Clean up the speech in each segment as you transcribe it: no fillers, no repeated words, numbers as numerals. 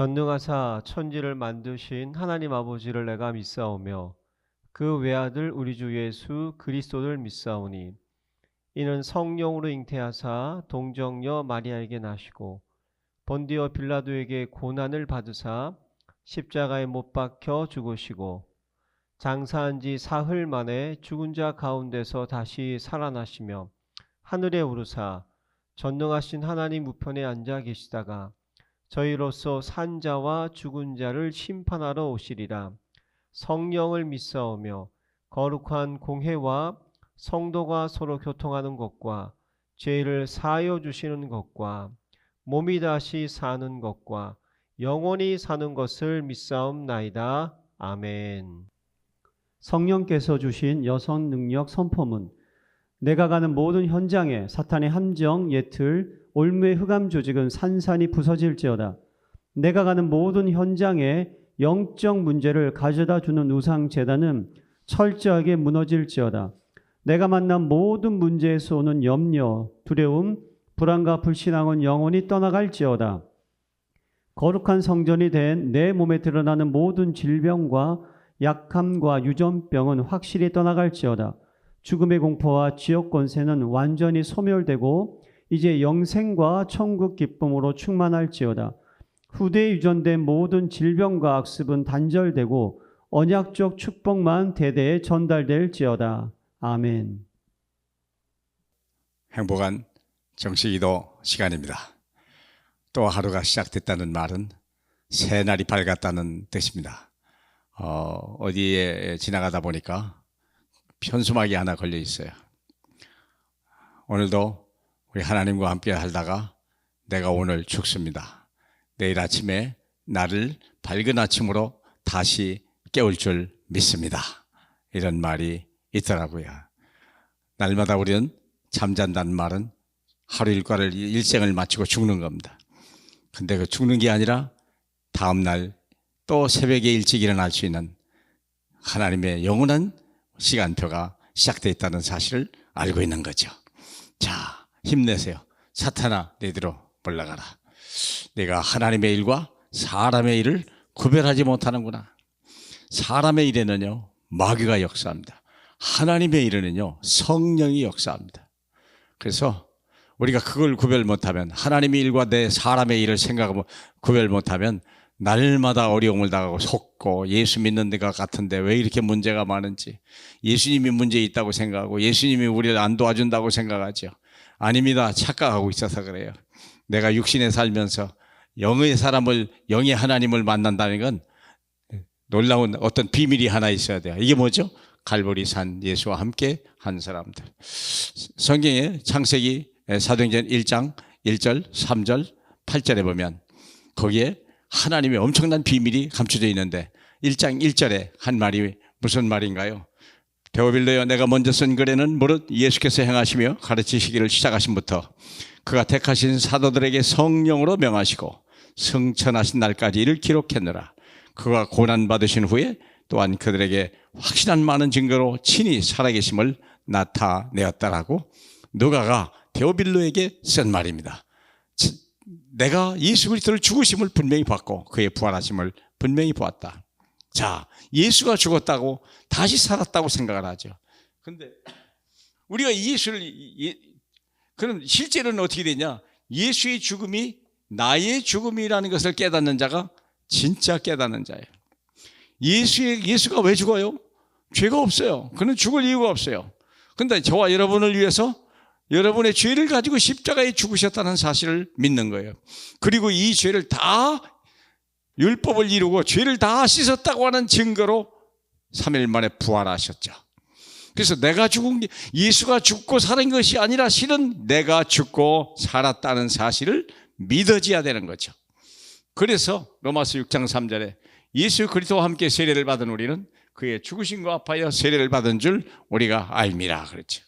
전능하사 천지를 만드신 하나님 아버지를 내가 믿사오며 그 외아들 우리 주 예수 그리스도를 믿사오니 이는 성령으로 잉태하사 동정녀 마리아에게 나시고 본디오 빌라도에게 고난을 받으사 십자가에 못 박혀 죽으시고 장사한 지 사흘 만에 죽은 자 가운데서 다시 살아나시며 하늘에 오르사 전능하신 하나님 우편에 앉아 계시다가 저희로서 산 자와 죽은 자를 심판하러 오시리라. 성령을 믿사오며 거룩한 공회와 성도가 서로 교통하는 것과 죄를 사하여 주시는 것과 몸이 다시 사는 것과 영원히 사는 것을 믿사옵나이다. 아멘. 성령께서 주신 여성 능력 선포문. 내가 가는 모든 현장에 사탄의 함정, 예틀, 올무의 흑암 조직은 산산이 부서질지어다. 내가 가는 모든 현장에 영적 문제를 가져다 주는 우상 제단은 철저하게 무너질지어다. 내가 만난 모든 문제에서 오는 염려, 두려움, 불안과 불신앙은 영원히 떠나갈지어다. 거룩한 성전이 된 내 몸에 드러나는 모든 질병과 약함과 유전병은 확실히 떠나갈지어다. 죽음의 공포와 지옥 권세는 완전히 소멸되고 이제 영생과 천국 기쁨으로 충만할지어다. 후대에 유전된 모든 질병과 악습은 단절되고 언약적 축복만 대대에 전달될지어다. 아멘. 행복한 정식기도 시간입니다. 또 하루가 시작됐다는 말은 새날이 밝았다는 뜻입니다. 어디에 지나가다 보니까 현수막이 하나 걸려 있어요. 오늘도 우리 하나님과 함께 살다가 내가 오늘 죽습니다. 내일 아침에 나를 밝은 아침으로 다시 깨울 줄 믿습니다. 이런 말이 있더라고요. 날마다 우리는 잠잔다는 말은 하루 일과를 일생을 마치고 죽는 겁니다. 근데 그 죽는 게 아니라 다음날 또 새벽에 일찍 일어날 수 있는 하나님의 영원한 시간표가 시작되어 있다는 사실을 알고 있는 거죠. 자, 힘내세요. 사탄아, 너희들로 물러가라. 내가 하나님의 일과 사람의 일을 구별하지 못하는구나. 사람의 일에는요, 마귀가 역사합니다. 하나님의 일에는요, 성령이 역사합니다. 그래서 우리가 그걸 구별 못하면, 하나님의 일과 내 사람의 일을 생각하고 구별 못하면 날마다 어려움을 당하고 속고 예수 믿는 데가 같은데 왜 이렇게 문제가 많은지, 예수님이 문제 있다고 생각하고 예수님이 우리를 안 도와준다고 생각하죠. 아닙니다. 착각하고 있어서 그래요. 내가 육신에 살면서 영의 사람을, 영의 하나님을 만난다는 건 놀라운 어떤 비밀이 하나 있어야 돼요. 이게 뭐죠? 갈보리 산 예수와 함께 한 사람들. 성경에 창세기 사도행전 1장 1절, 3절, 8절에 보면 거기에 하나님의 엄청난 비밀이 감춰져 있는데 1장 1절에 한 말이 무슨 말인가요? 데오빌로여, 내가 먼저 쓴 글에는 무릇 예수께서 행하시며 가르치시기를 시작하신부터 그가 택하신 사도들에게 성령으로 명하시고 승천하신 날까지 이를 기록했느라. 그가 고난받으신 후에 또한 그들에게 확실한 많은 증거로 친히 살아계심을 나타내었다라고 누가가 데오빌로에게 쓴 말입니다. 내가 예수 그리스도를 죽으심을 분명히 봤고 그의 부활하심을 분명히 보았다. 자, 예수가 죽었다고 다시 살았다고 생각을 하죠. 그런데 우리가 예수를, 그럼 실제로는 어떻게 되냐? 예수의 죽음이 나의 죽음이라는 것을 깨닫는 자가 진짜 깨닫는 자예요. 예수가 왜 죽어요? 죄가 없어요. 그는 죽을 이유가 없어요. 그런데 저와 여러분을 위해서 여러분의 죄를 가지고 십자가에 죽으셨다는 사실을 믿는 거예요. 그리고 이 죄를 다, 율법을 이루고 죄를 다 씻었다고 하는 증거로 3일 만에 부활하셨죠. 그래서 내가 죽은 게, 예수가 죽고 살은 것이 아니라 실은 내가 죽고 살았다는 사실을 믿어져야 되는 거죠. 그래서 로마서 6장 3절에 예수 그리스도와 함께 세례를 받은 우리는 그의 죽으심과 합하여 세례를 받은 줄 우리가 알미라 그랬죠.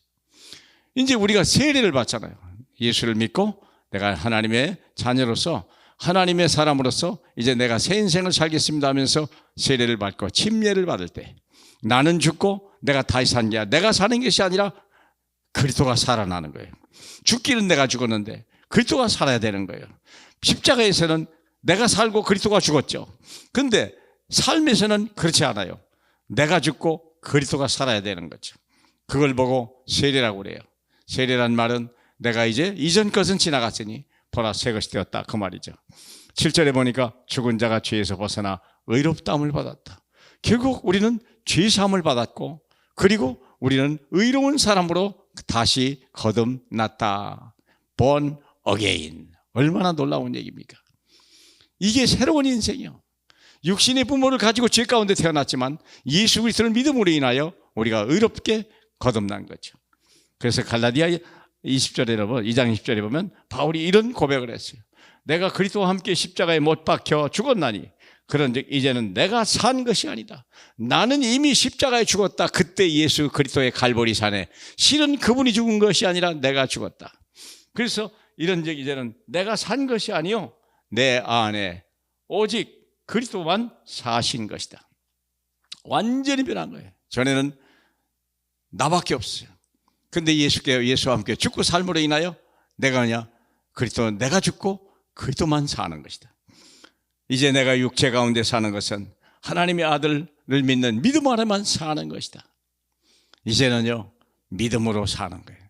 이제 우리가 세례를 받잖아요. 예수를 믿고 내가 하나님의 자녀로서, 하나님의 사람으로서 이제 내가 새 인생을 살겠습니다 하면서 세례를 받고 침례를 받을 때 나는 죽고 내가 다시 산 게 아니라, 내가 사는 것이 아니라 그리스도가 살아나는 거예요. 죽기는 내가 죽었는데 그리스도가 살아야 되는 거예요. 십자가에서는 내가 살고 그리스도가 죽었죠. 근데 삶에서는 그렇지 않아요. 내가 죽고 그리스도가 살아야 되는 거죠. 그걸 보고 세례라고 그래요. 세례란 말은 내가 이제 이전 것은 지나갔으니 보라 새 것이 되었다 그 말이죠. 7절에 보니까 죽은 자가 죄에서 벗어나 의롭다함을 받았다. 결국 우리는 죄 사함을 받았고 그리고 우리는 의로운 사람으로 다시 거듭났다. born again. 얼마나 놀라운 얘기입니까? 이게 새로운 인생이요. 육신의 부모를 가지고 죄 가운데 태어났지만 예수 그리스도를 믿음으로 인하여 우리가 의롭게 거듭난 거죠. 그래서 갈라디아 20절에 보면 2장 20절에 보면 바울이 이런 고백을 했어요. 내가 그리스도와 함께 십자가에 못 박혀 죽었나니 그런즉 이제는 내가 산 것이 아니다. 나는 이미 십자가에 죽었다. 그때 예수 그리스도의 갈보리 산에 실은 그분이 죽은 것이 아니라 내가 죽었다. 그래서 이런즉 이제는 내가 산 것이 아니요 내 안에 오직 그리스도만 사신 것이다. 완전히 변한 거예요. 전에는 나밖에 없어요. 근데 예수와 함께 죽고 삶으로 인하여 내가 그리스도 내가 죽고 그리스도만 사는 것이다. 이제 내가 육체 가운데 사는 것은 하나님의 아들을 믿는 믿음 아래만 사는 것이다. 이제는요 믿음으로 사는 거예요.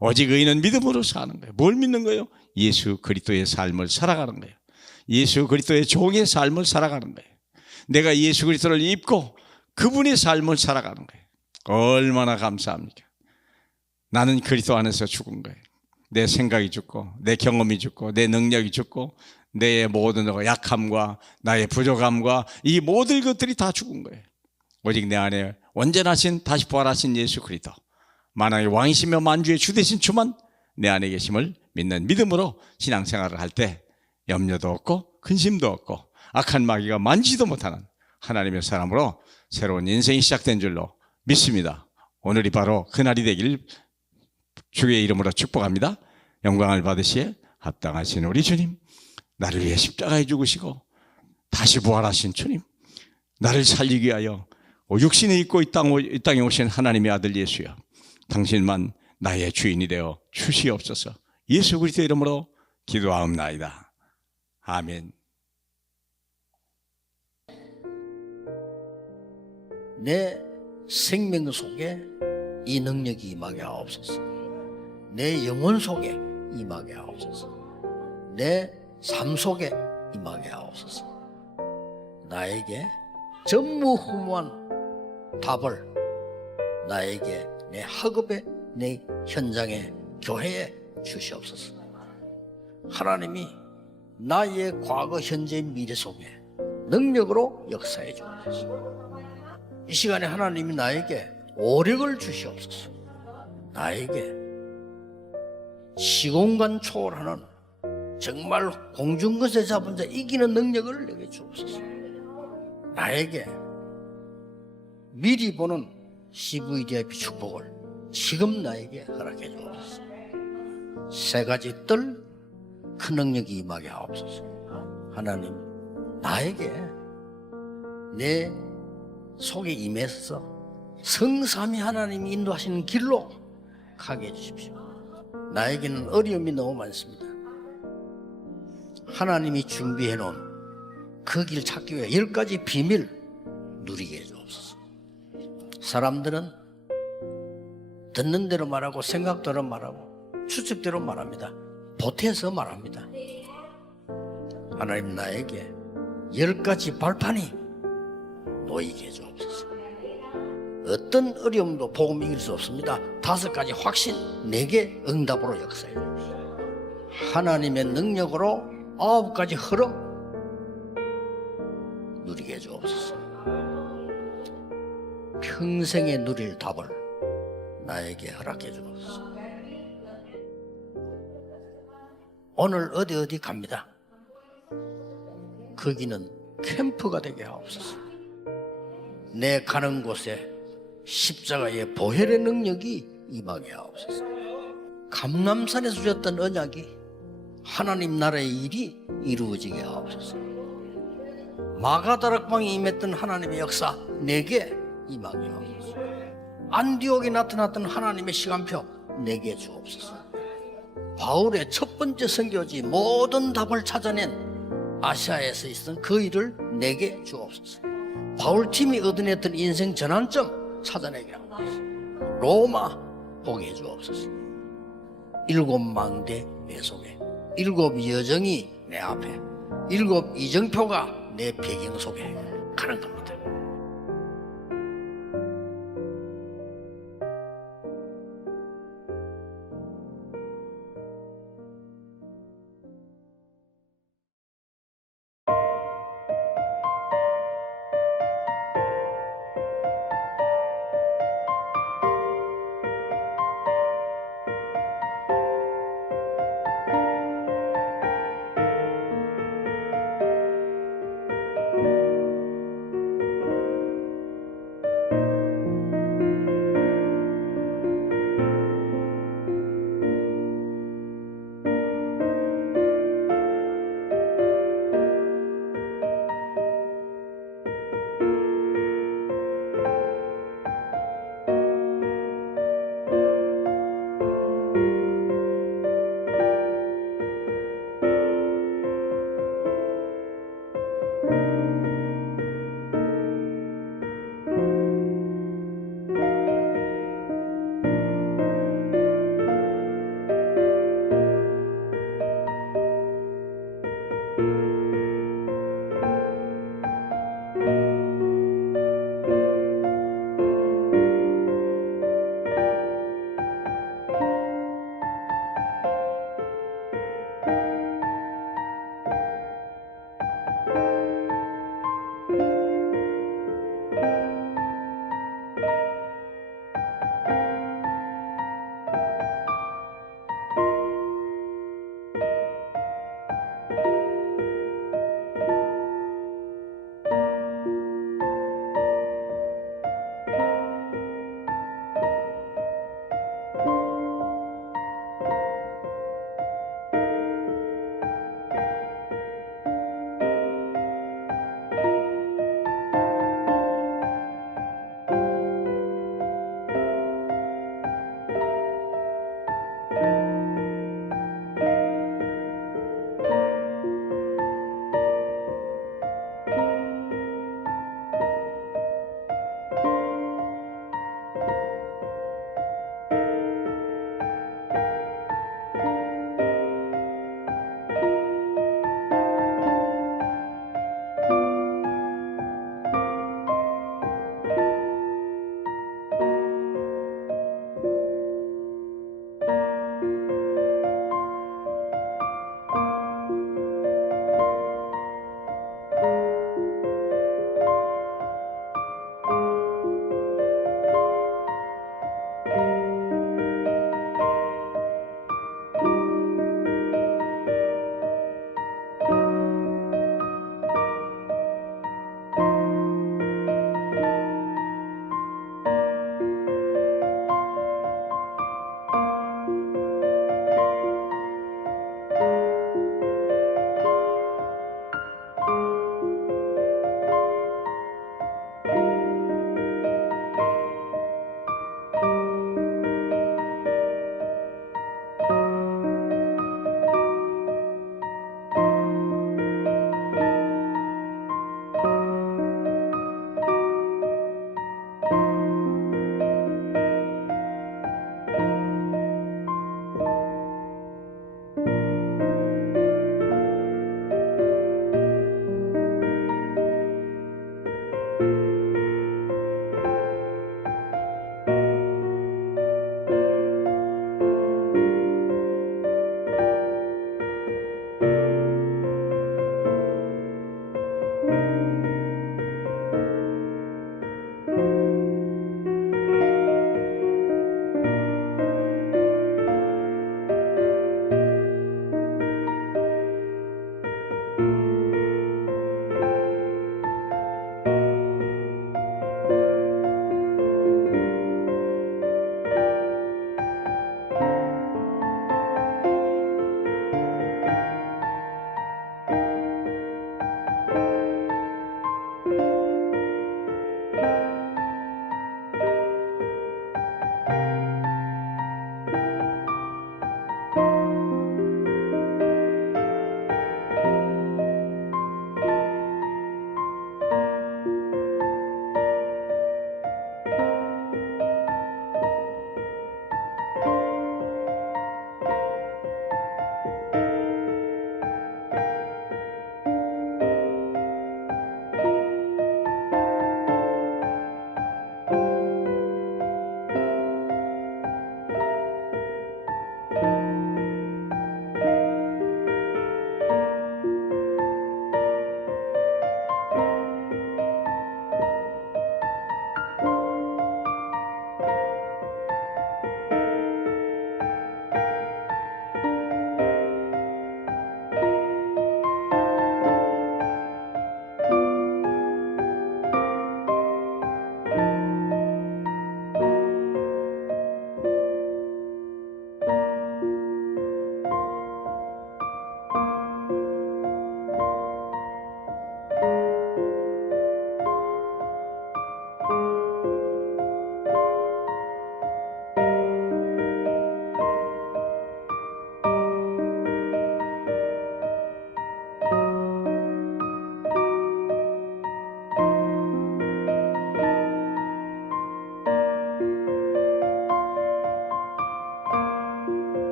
오직 의인은 믿음으로 사는 거예요. 뭘 믿는 거예요? 예수 그리스도의 삶을 살아가는 거예요. 예수 그리스도의 종의 삶을 살아가는 거예요. 내가 예수 그리스도를 입고 그분의 삶을 살아가는 거예요. 얼마나 감사합니까? 나는 그리스도 안에서 죽은 거예요. 내 생각이 죽고 내 경험이 죽고 내 능력이 죽고 내 모든 약함과 나의 부족함과 이 모든 것들이 다 죽은 거예요. 오직 내 안에 온전하신 다시 부활하신 예수 그리스도 만왕의 왕이시며 만주의 주 되신 주만 내 안에 계심을 믿는 믿음으로 신앙생활을 할 때 염려도 없고 근심도 없고 악한 마귀가 만지도 못하는 하나님의 사람으로 새로운 인생이 시작된 줄로 믿습니다. 오늘이 바로 그날이 되길 주의 이름으로 축복합니다. 영광을 받으시에 합당하신 우리 주님, 나를 위해 십자가에 죽으시고 다시 부활하신 주님, 나를 살리기 위하여 육신에 있고 이 땅에 오신 하나님의 아들 예수여, 당신만 나의 주인이 되어 주시옵소서. 예수 그리스도의 이름으로 기도하옵나이다. 아멘. 내 생명 속에 이 능력이 임하게 하옵소서. 내 영혼 속에 임하게 하옵소서. 내 삶 속에 임하게 하옵소서. 나에게 전무후무한 답을 나에게 내 학업에 내 현장에 교회에 주시옵소서. 하나님이 나의 과거, 현재, 미래 속에 능력으로 역사해 주옵소서. 이 시간에 하나님이 나에게 오력을 주시옵소서. 나에게 시공간 초월하는 정말 공중것에 잡은 자 이기는 능력을 내게 주옵소서. 나에게 미리 보는 CVDIP 축복을 지금 나에게 허락해 주옵소서. 세 가지 뜰 큰 능력이 임하게 하옵소서. 하나님, 나에게 내 속에 임해서 성삼위 하나님이 인도하시는 길로 가게 해주십시오. 나에게는 어려움이 너무 많습니다. 하나님이 준비해 놓은 그 길 찾기 위해 10가지 비밀 누리게 해주옵소서. 사람들은 듣는 대로 말하고 생각대로 말하고 추측대로 말합니다. 보태서 말합니다. 하나님, 나에게 10가지 발판이 놓이게 해주옵소서. 어떤 어려움도 복음 이길 수 없습니다. 5가지 확신, 내게 응답으로 역사해 주옵소서. 하나님의 능력으로 9가지 흐름 누리게 해주옵소서. 평생에 누릴 답을 나에게 허락해 주옵소서. 오늘 어디 갑니다. 거기는 캠프가 되게 하옵소서. 내 가는 곳에 십자가의 보혈의 능력이 임하게 하옵소서. 감람산에서 주셨던 언약이 하나님 나라의 일이 이루어지게 하옵소서. 마가다락방에 임했던 하나님의 역사 내게 임하게 하옵소서. 안디옥에 나타났던 하나님의 시간표 내게 주옵소서. 바울의 첫 번째 선교지 모든 답을 찾아낸 아시아에서 있었던 그 일을 내게 주옵소서. 바울팀이 얻어냈던 인생 전환점 찾아내게 하옵소서. 로마 보게 해주옵소서. 7망대 내 속에, 7 여정이 내 앞에, 7 이정표가 내 배경 속에 가는 겁니다.